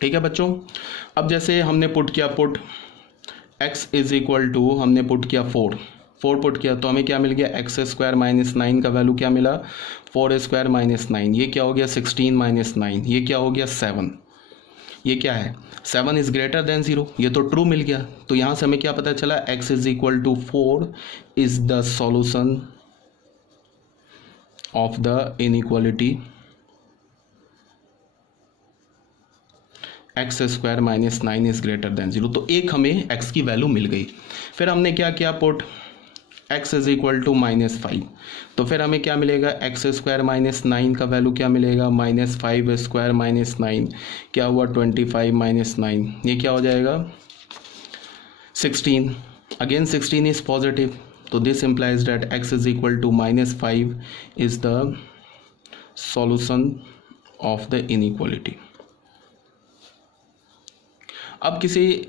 ठीक है बच्चों। अब जैसे हमने पुट किया, put x is equal to, हमने पुट किया 4 पुट किया तो हमें क्या मिल गया, एक्स स्क्वायर माइनस 9 का वैल्यू क्या मिला, 4 स्क्वायर माइनस 9, ये क्या हो गया 16 माइनस 9, ये क्या हो गया 7, ये क्या है 7 इज ग्रेटर देन 0, ये तो ट्रू मिल गया। तो यहाँ से हमें क्या पता चला, x is equal to 4 is the solution of the inequality x square minus 9 is greater than 0। तो एक हमें x की वैल्यू मिल गई। फिर हमने क्या किया, put x is equal to -5, तो फिर हमें क्या मिलेगा, एक्स स्क्वायर माइनस 9 का वैल्यू क्या मिलेगा, -5 स्क्वायर माइनस 9, क्या हुआ 25 माइनस 9, ये क्या हो जाएगा 16, अगेन 16 इज पॉजिटिव, तो this implies that x is equal to -5 is the solution of the inequality. अब किसी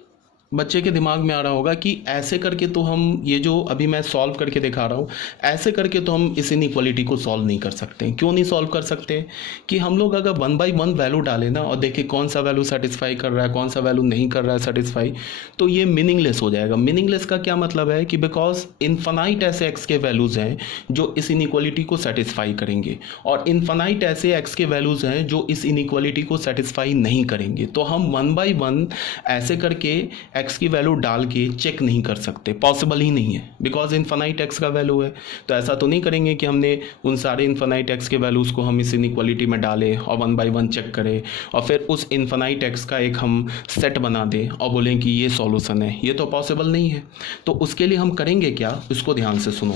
बच्चे के दिमाग में आ रहा होगा कि ऐसे करके तो हम, ये जो अभी मैं सॉल्व करके दिखा रहा हूँ, ऐसे करके तो हम इस इनइक्वालिटी को सॉल्व नहीं कर सकते। क्यों नहीं सॉल्व कर सकते, कि हम लोग अगर 1 बाई 1 वैल्यू डालें ना और देखें कौन सा वैल्यू सेटिस्फाई कर रहा है, कौन सा वैल्यू नहीं कर रहा है सेटिस्फाई, तो ये मीनिंगलेस हो जाएगा। मीनिंगलेस का क्या मतलब है कि बिकॉज इन्फानाइट ऐसे एक्स के वैल्यूज़ हैं जो इस इनइक्वालिटी को सेटिस्फाई करेंगे, और इन्फानाइट ऐसे एक्स के वैल्यूज़ हैं जो इस इनइक्वालिटी को सेटिस्फाई नहीं करेंगे। तो हम 1 बाई 1 ऐसे करके एक्स की वैल्यू डाल के चेक नहीं कर सकते, पॉसिबल ही नहीं है, बिकॉज इन्फानाइट एक्स का वैल्यू है। तो ऐसा तो नहीं करेंगे कि हमने उन सारे इन्फानाइट एक्स के वैल्यूज़ को हम इस इनइक्वालिटी में डालें और 1 बाई 1 चेक करें और फिर उस इन्फानाइट एक्स का एक हम सेट बना दें और बोलें कि ये सॉल्यूशन है। ये तो पॉसिबल नहीं है। तो उसके लिए हम करेंगे क्या, इसको ध्यान से सुनो।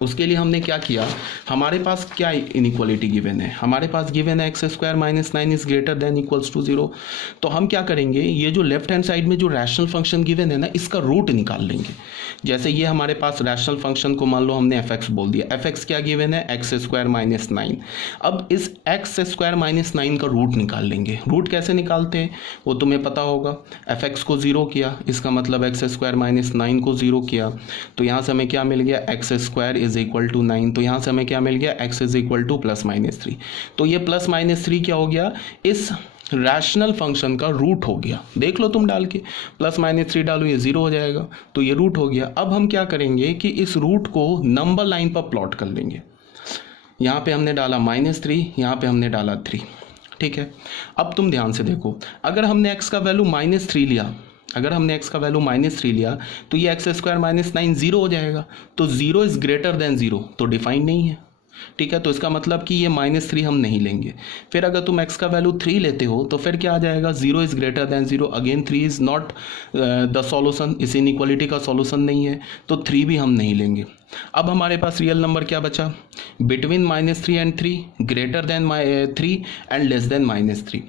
उसके लिए हमने क्या किया, हमारे पास क्या इनइक्वालिटी गिवन है, हमारे पास गिवन है x square minus 9 is greater than equals to 0। तो हम क्या करेंगे, ये जो लेफ्ट हैंड साइड में जो रैशनल फंक्शन गिवन है ना, इसका रूट निकाल लेंगे। जैसे ये हमारे पास रैशनल फंक्शन को मान लो हमने एफ एक्स बोल दिया, एफ एक्स क्या गिवन है, एक्स स्क्वायर माइनस 9। अब इस एक्स स्क्वायर माइनस 9 का रूट निकाल लेंगे। रूट कैसे निकालते हैं वो तुम्हें पता होगा, एफ एक्स को 0 किया, इसका मतलब एक्स स्क्वायर माइनस 9 को 0 किया, तो यहाँ से हमें क्या मिल गया, x square is equal to 9। तो यहाँ से हमें क्या मिल गया, x इज इक्वल टू +-3। तो ये +-3 क्या हो गया, इस रैशनल फंक्शन का रूट हो गया। देख लो तुम डाल के, +-3 डालो, ये 0 हो जाएगा, तो ये रूट हो गया। अब हम क्या करेंगे कि इस रूट को नंबर लाइन पर प्लॉट कर लेंगे। यहाँ पे हमने डाला -3, यहाँ पे हमने डाला 3, ठीक है। अब तुम ध्यान से देखो, अगर हमने x का वैल्यू -3 लिया, अगर हमने x का वैल्यू -3 लिया तो ये एक्स स्क्वायर माइनस 9 0 हो जाएगा। तो 0 इज ग्रेटर देन 0 तो डिफाइंड नहीं है, ठीक है। तो इसका मतलब कि ये -3 हम नहीं लेंगे। फिर अगर तुम x का वैल्यू 3 लेते हो तो फिर क्या आ जाएगा, 0 is greater than 0, again 3 is not the solution, इस इनइक्वालिटी का सॉल्यूशन नहीं है, तो 3 भी हम नहीं लेंगे। अब हमारे पास रियल नंबर क्या बचा, between -3 and 3, greater than 3 and less than -3।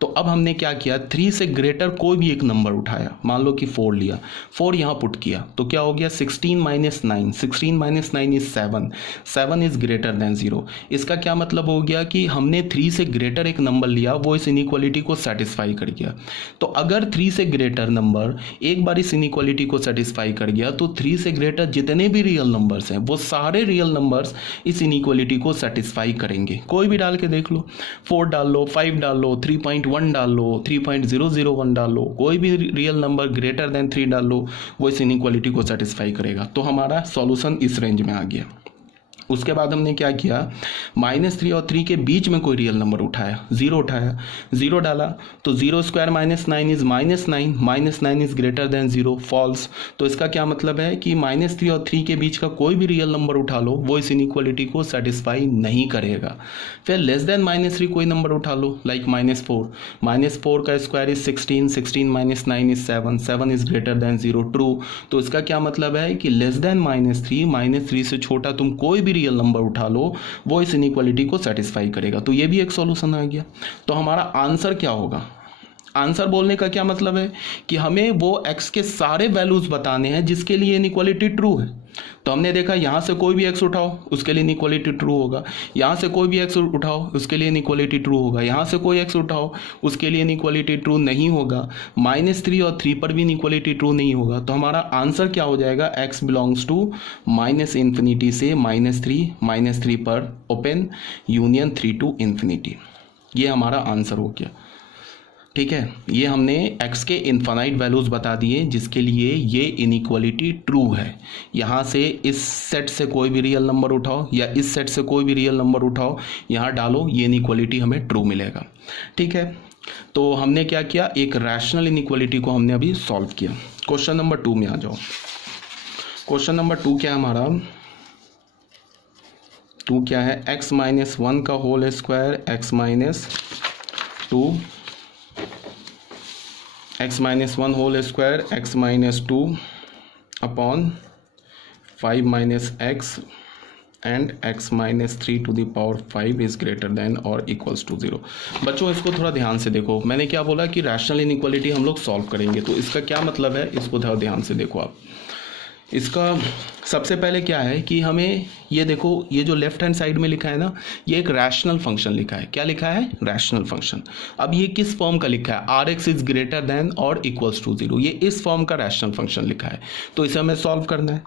तो अब हमने क्या किया, 3 से ग्रेटर कोई भी एक नंबर उठाया, मान लो कि 4 लिया, 4 यहाँ पुट किया, तो क्या हो गया 16 minus 9, 16 minus 9 is 7, 7 is greater than 0। इसका क्या मतलब हो गया कि हमने 3 से ग्रेटर एक नंबर लिया, वो इस इनइक्वालिटी को सेटिस्फाई कर गया। तो अगर 3 से ग्रेटर नंबर एक बार इस इनइक्वालिटी को सेटिस्फाई कर गया तो 3 से ग्रेटर जितने भी रियल नंबर्स हैं वो सारे रियल नंबर्स इस इनइक्वालिटी को सेटिस्फाई करेंगे। कोई भी डाल के देख लो, 4 डाल लो, 5 डाल लो, 3.1 डाल लो, 3.001 डाल लो, कोई भी रियल नंबर ग्रेटर देन 3 डाल लो, वो इस इनइक्वालिटी को सेटिस्फाई करेगा। तो हमारा सॉल्यूशन इस रेंज में आ गया। उसके बाद हमने क्या किया, -3 और 3 के बीच में कोई रियल नंबर उठाया, 0 उठाया, 0 डाला, तो 0 square minus 9 is -9, -9 is greater than 0, false. तो इसका क्या मतलब है कि -3 और 3 के बीच का कोई भी रियल नंबर उठा लो, वो इस इनइक्वालिटी को सेटिस्फाई नहीं करेगा। फिर लेस देन -3 कोई नंबर उठा लो, लाइक -4, -4 का square is 16, 16 minus 9 is 7, 7 is greater than 0, true. तो इसका क्या मतलब है कि लेस देन -3 से छोटा तुम कोई भी रियल नंबर उठा लो, वो इस इनइक्वालिटी को सेटिस्फाई करेगा। तो ये भी एक सॉल्यूशन आ गया। तो हमारा आंसर क्या होगा, आंसर बोलने का क्या मतलब है कि हमें वो x के सारे वैल्यूज बताने हैं जिसके लिए इनइक्वालिटी ट्रू है। तो हमने देखा यहाँ से कोई भी x उठाओ उसके लिए इनइक्वालिटी ट्रू होगा, यहाँ से कोई भी x उठाओ उसके लिए इनइक्वालिटी ट्रू होगा, यहाँ से कोई x उठाओ उसके लिए इनइक्वालिटी ट्रू नहीं होगा, -3 और 3 पर भी इनइक्वालिटी ट्रू नहीं होगा। तो हमारा आंसर क्या हो जाएगा, x बिलोंग्स टू -∞ से -3 पर ओपन यूनियन 3 to ∞। ये हमारा आंसर हो गया। ठीक है, ये हमने x के इनफाइनाइट वैल्यूज़ बता दिए जिसके लिए ये इनइक्वालिटी ट्रू है। यहाँ से इस सेट से कोई भी रियल नंबर उठाओ या इस सेट से कोई भी रियल नंबर उठाओ, यहाँ डालो, ये इनइक्वालिटी हमें ट्रू मिलेगा। ठीक है, तो हमने क्या किया, एक रैशनल इनइक्वालिटी को हमने अभी सॉल्व किया। क्वेश्चन नंबर 2 में आ जाओ। क्वेश्चन नंबर 2 क्या है हमारा, 2 क्या है, x माइनस 1 का whole square x minus 1 whole square x minus 2 upon 5 minus x and x minus 3 to the power 5 is greater than और इक्वल्स टू 0। बच्चों इसको थोड़ा ध्यान से देखो, मैंने क्या बोला कि रैशनल इनइक्वालिटी हम लोग सॉल्व करेंगे, तो इसका क्या मतलब है, इसको थोड़ा ध्यान से देखो आप। इसका सबसे पहले क्या है कि हमें ये देखो, ये जो लेफ्ट हैंड साइड में लिखा है ना, ये एक रैशनल फंक्शन लिखा है। क्या लिखा है, रैशनल फंक्शन। अब ये किस फॉर्म का लिखा है, rx इज ग्रेटर देन और इक्वल्स टू 0, ये इस फॉर्म का रैशनल फंक्शन लिखा है, तो इसे हमें सॉल्व करना है।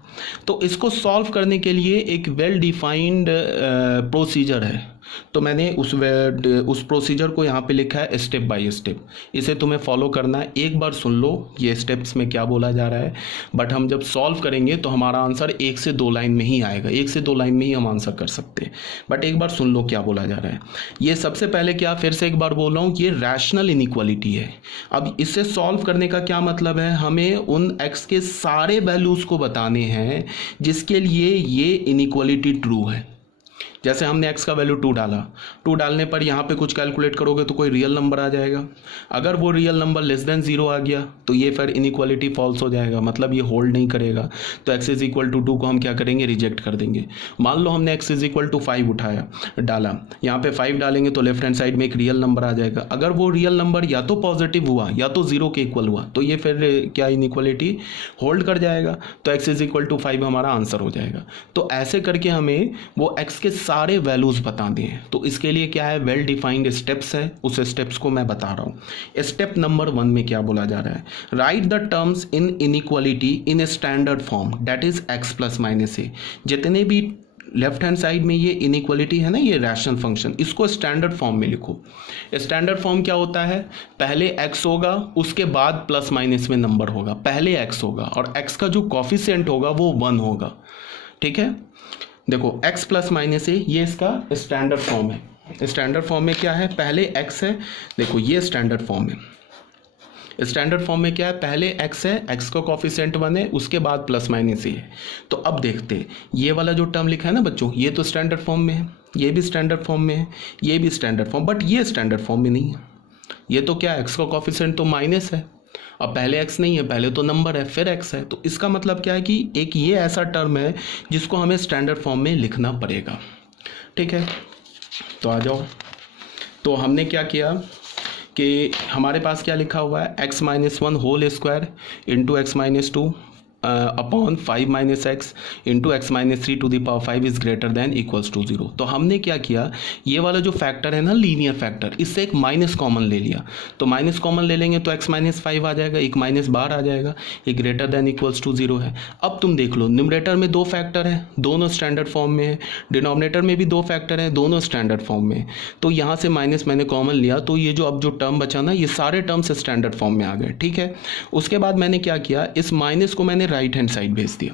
तो इसको सॉल्व करने के लिए एक वेल डिफाइंड प्रोसीजर है, तो मैंने उस प्रोसीजर को यहाँ पे लिखा है स्टेप बाय स्टेप, इसे तुम्हें फॉलो करना है। एक बार सुन लो ये स्टेप्स में क्या बोला जा रहा है, बट हम जब सॉल्व करेंगे तो हमारा आंसर 1 से 2 लाइन में ही आएगा, 1 से 2 लाइन में ही हम आंसर कर सकते हैं। बट एक बार सुन लो क्या बोला जा रहा है। ये सबसे पहले क्या, फिर से एक बार बोल रहा हूँ, ये रैशनल इनइक्वालिटी है। अब इसे सॉल्व करने का क्या मतलब है, हमें उन x के सारे वैल्यूज़ को बताने हैं जिसके लिए ये इनइक्वालिटी ट्रू है। जैसे हमने x का वैल्यू 2 डाला, 2 डालने पर यहाँ पे कुछ कैलकुलेट करोगे तो कोई रियल नंबर आ जाएगा। अगर वो रियल नंबर लेस देन 0 आ गया तो ये फिर इनइक्वालिटी फॉल्स हो जाएगा, मतलब ये होल्ड नहीं करेगा। तो x इज इक्वल टू 2 को हम क्या करेंगे, रिजेक्ट कर देंगे। मान लो हमने x इज इक्वल टू 5 उठाया, डाला, यहाँ पे 5 डालेंगे तो लेफ्ट हैंड साइड में एक रियल नंबर आ जाएगा। अगर वो रियल नंबर या तो पॉजिटिव हुआ या तो 0 के इक्वल हुआ तो ये फिर क्या इनइक्वालिटी होल्ड कर जाएगा, तो x इज इक्वल टू 5 हमारा आंसर हो जाएगा। तो ऐसे करके हमें वो x के सारे वैल्यूज बता दें। तो इसके लिए क्या है, वेल डिफाइंड स्टेप्स है, उस स्टेप्स को मैं बता रहा हूं। स्टेप नंबर 1 में क्या बोला जा रहा है, write the terms in inequality in a standard form that is x plus minus a. जितने भी लेफ्ट हैंड साइड में ये इनइक्वालिटी है ना, ये रैशनल फंक्शन, इसको स्टैंडर्ड फॉर्म में लिखो। स्टैंडर्ड फॉर्म क्या होता है, पहले x होगा, उसके बाद प्लस माइनस में नंबर होगा। पहले x होगा और x का जो कॉफिशिएंट होगा वो 1 होगा। ठीक है, देखो x प्लस माइनस ए, ये इसका स्टैंडर्ड फॉर्म है। स्टैंडर्ड फॉर्म में क्या है, पहले x है, देखो ये स्टैंडर्ड फॉर्म है। स्टैंडर्ड फॉर्म में क्या है, पहले x है, x का कॉफिशिएंट 1 है, उसके बाद प्लस माइनस ए है। तो अब देखते हैं, ये वाला जो टर्म लिखा है ना बच्चों, ये तो स्टैंडर्ड फॉर्म में है, ये भी स्टैंडर्ड फॉर्म में है, ये भी स्टैंडर्ड फॉर्म, बट ये स्टैंडर्ड फॉर्म में नहीं है। ये तो क्या है, x का कॉफिशिएंट तो माइनस है, अब पहले x नहीं है, पहले तो नंबर है फिर x है। तो इसका मतलब क्या है कि एक ये ऐसा टर्म है जिसको हमें स्टैंडर्ड फॉर्म में लिखना पड़ेगा। ठीक है, तो आ जाओ। तो हमने क्या किया कि हमारे पास क्या लिखा हुआ है, x minus 1 whole square into x minus 2 upon 5 minus x into x minus 3 to the power 5 is greater than equals to 0। तो हमने क्या किया, ये वाला जो फैक्टर है ना, लीनियर फैक्टर, इससे एक माइनस कॉमन ले लिया। तो माइनस कॉमन ले लेंगे तो x माइनस 5 आ जाएगा, एक माइनस बाहर आ जाएगा, ये ग्रेटर देन इक्वल्स टू 0 है। अब तुम देख लो, न्यूमरेटर में 2 फैक्टर है, दोनों स्टैंडर्ड फॉर्म में है, डिनोमिनेटर में भी 2 फैक्टर है, दोनों स्टैंडर्ड फॉर्म में है। तो यहाँ से माइनस मैंने कॉमन लिया, तो ये जो अब जो टर्म बचा ना, ये सारे टर्म्स स्टैंडर्ड फॉर्म में आ गए। ठीक है, उसके बाद मैंने क्या किया, इस माइनस को मैंने राइट हैंड साइड भेज दिया।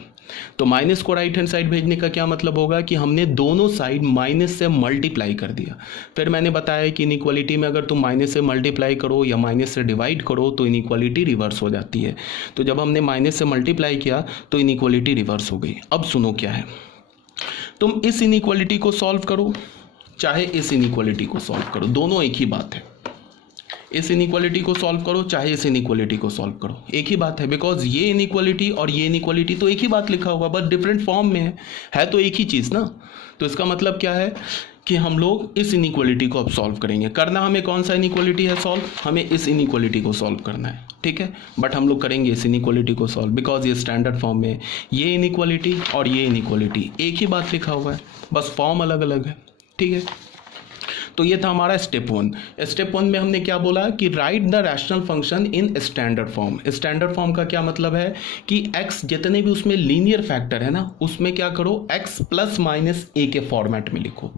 तो माइनस को राइट हैंड साइड भेजने का क्या मतलब होगा कि हमने दोनों साइड माइनस से मल्टीप्लाई कर दिया। फिर मैंने बताया कि इनइक्वालिटी में अगर तुम माइनस से मल्टीप्लाई करो या माइनस से डिवाइड करो तो इनइक्वालिटी रिवर्स हो जाती है। तो जब हमने माइनस से मल्टीप्लाई किया तो इनइक्वालिटी रिवर्स हो गई। अब सुनो क्या है, तुम इस इनइक्वालिटी को सॉल्व करो चाहे इस इनइक्वालिटी को सॉल्व करो, दोनों एक ही बात है। इस इनइक्वालिटी को सॉल्व करो चाहे इस इनइक्वालिटी को सॉल्व करो, एक ही बात है, बिकॉज ये इनइक्वालिटी और ये इनइक्वालिटी तो एक ही बात लिखा हुआ, बट डिफरेंट फॉर्म में है तो एक ही चीज़ ना। तो इसका मतलब क्या है कि हम लोग इस इनइक्वालिटी को अब सॉल्व करेंगे। करना हमें कौन सा इनइक्वालिटी है सॉल्व, हमें इस इनइक्वालिटी को सॉल्व करना है। ठीक है, बट हम लोग करेंगे इस इनइक्वालिटी को सॉल्व बिकॉज ये स्टैंडर्ड फॉर्म में है। ये इनइक्वालिटी और ये इनइक्वालिटी एक ही बात लिखा हुआ है, बस फॉर्म अलग अलग है। ठीक है, तो ये था हमारा स्टेप 1। स्टेप 1 में हमने क्या बोला कि right the rational function in standard form. Standard form का क्या मतलब है कि x जितने भी उसमें लीनियर फैक्टर है ना, उसमें क्या करो, x प्लस माइनस a के फॉर्मेट में लिखो।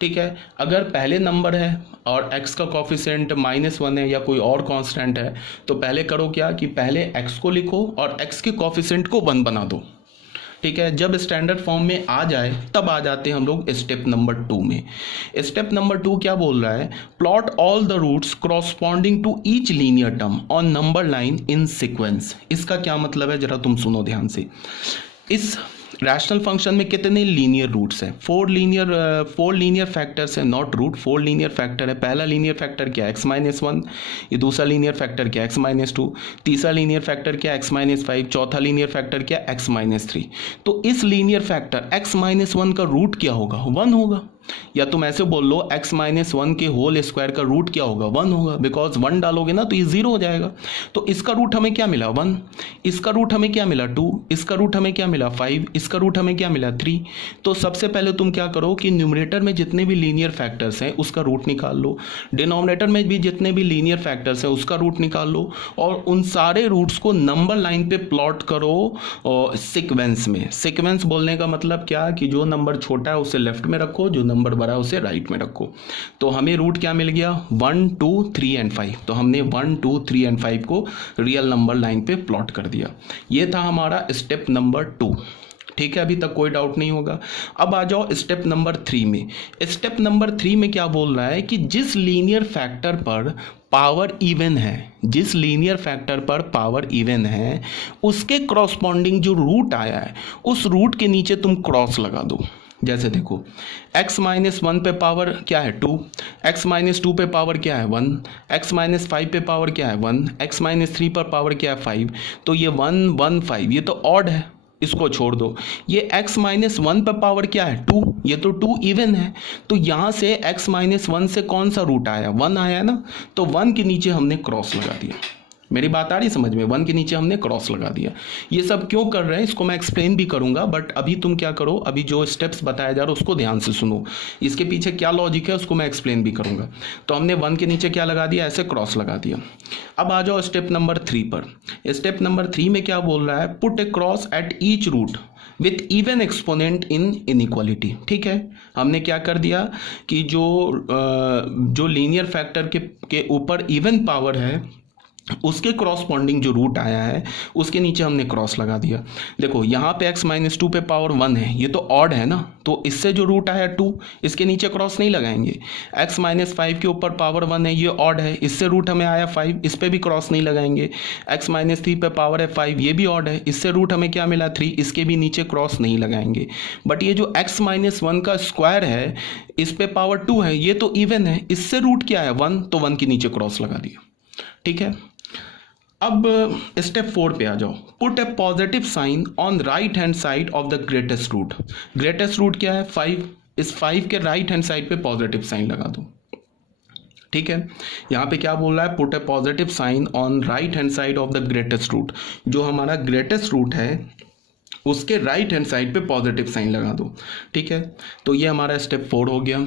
ठीक है, अगर पहले नंबर है और x का कोफिशिएंट -1 है या कोई और कांस्टेंट है, तो पहले करो क्या कि पहले x को लिखो और x के कोफिशिएंट को 1 बना दो। ठीक है, जब स्टैंडर्ड फॉर्म में आ जाए तब आ जाते हैं हम लोग स्टेप नंबर 2 में। स्टेप नंबर 2 क्या बोल रहा है, plot all the roots corresponding to each linear term on number line in sequence. इसका क्या मतलब है, जरा तुम सुनो ध्यान से। इस रैशनल फंक्शन में कितने लीनियर रूट्स हैं, 4 लीनियर फैक्टर्स हैं, नॉट रूट, 4 लीनियर फैक्टर है। पहला लीनियर फैक्टर क्या, x-1, ये दूसरा लीनियर फैक्टर क्या, x-2, तीसरा लीनियर फैक्टर क्या, x-5, चौथा लीनियर फैक्टर क्या, x-3। तो इस लीनियर फैक्टर x-1 का रूट क्या होगा, 1 होगा। या तुम ऐसे बोल लो x-1 के होल स्क्वायर का रूट क्या होगा, 1 होगा, बिकॉज 1 डालोगे ना तो ये 0 हो जाएगा। तो इसका रूट हमें क्या मिला, 1, इसका रूट हमें क्या मिला, 2, इसका रूट हमें क्या मिला, 5, इसका रूट हमें क्या मिला, 3। तो सबसे पहले तुम क्या करो कि न्यूमरेटर में जितने भी लीनियर फैक्टर्स हैं उसका रूट निकाल लो, डिनोमिनेटर में भी जितने भी लीनियर फैक्टर्स हैं उसका रूट निकाल लो, और उन सारे रूट्स को नंबर लाइन पे प्लॉट करो सीक्वेंस में। सीक्वेंस बोलने का मतलब क्या कि जो नंबर छोटा है उसे लेफ्ट में रखो, जो नंबर बड़ा है उसे राइट में रखो। तो हमें रूट क्या मिल गया, 1, 2, 3 एंड 5। तो हमने 1, 2, 3 एंड 5 को रियल नंबर लाइन पे प्लॉट कर दिया। ये था हमारा स्टेप नंबर 2। ठीक है, अभी तक कोई डाउट नहीं होगा। अब आ जाओ स्टेप नंबर 3 में। स्टेप नंबर 3 में क्या बोल रहा है कि जिस लीनियर फैक्टर पर पावर इवन है, जिस लीनियर फैक्टर पर पावर इवन है उसके क्रॉसपॉन्डिंग जो रूट आया है उस रूट के नीचे तुम क्रॉस लगा दो। जैसे देखो x-1 पे पावर क्या है, 2, x-2 पे पावर क्या है, 1, x-5 पे पावर क्या है, 1, x-3 पर पावर क्या है, 5। तो ये 1, 1, 5 ये तो ऑड है, इसको छोड़ दो। ये x-1 पर पावर क्या है, 2, ये तो 2 इवन है। तो यहाँ से x-1 से कौन सा रूट आया, 1 आया ना, तो 1 के नीचे हमने क्रॉस लगा दिया। मेरी बात आ रही समझ में, 1 के नीचे हमने क्रॉस लगा दिया। ये सब क्यों कर रहे हैं इसको मैं एक्सप्लेन भी करूंगा, बट अभी तुम क्या करो, अभी जो स्टेप्स बताया जा रहा है उसको ध्यान से सुनो, इसके पीछे क्या लॉजिक है उसको मैं एक्सप्लेन भी करूंगा। तो हमने 1 के नीचे क्या लगा दिया, ऐसे क्रॉस लगा दिया। अब आ जाओ स्टेप नंबर 3 पर। स्टेप नंबर 3 में क्या बोल रहा है, put a cross at each root with even exponent in inequality. ठीक है, हमने क्या कर दिया कि जो लीनियर फैक्टर के ऊपर इवन पावर है उसके क्रॉसपॉन्डिंग जो रूट आया है उसके नीचे हमने क्रॉस लगा दिया। देखो यहाँ पे x-2 पे पावर 1 है, ये तो ऑड है ना, तो इससे जो रूट आया 2, इसके नीचे क्रॉस नहीं लगाएंगे। x-5 के ऊपर पावर 1 है, ये ऑड है, इससे रूट हमें आया 5, इस पे भी क्रॉस नहीं लगाएंगे। x-3 पे पावर है 5, ये भी ऑड है, इससे रूट हमें क्या मिला 3, इसके भी नीचे क्रॉस नहीं लगाएंगे। बट ये जो x-1 का स्क्वायर है इस पे पावर 2 है, ये तो इवन है, इससे रूट क्या है 1, तो 1 के नीचे क्रॉस लगा दिया। ठीक है, अब स्टेप 4 पे आ जाओ। Put a positive sign on right hand side of the greatest root. Greatest root क्या है, 5, इस 5 के राइट हैंड साइड पे पॉजिटिव साइन लगा दो। ठीक है, यहाँ पे क्या बोल रहा है, put a positive sign on right hand side of the greatest root. जो हमारा ग्रेटेस्ट रूट है उसके राइट हैंड साइड पे पॉजिटिव साइन लगा दो। ठीक है, तो ये हमारा स्टेप 4 हो गया।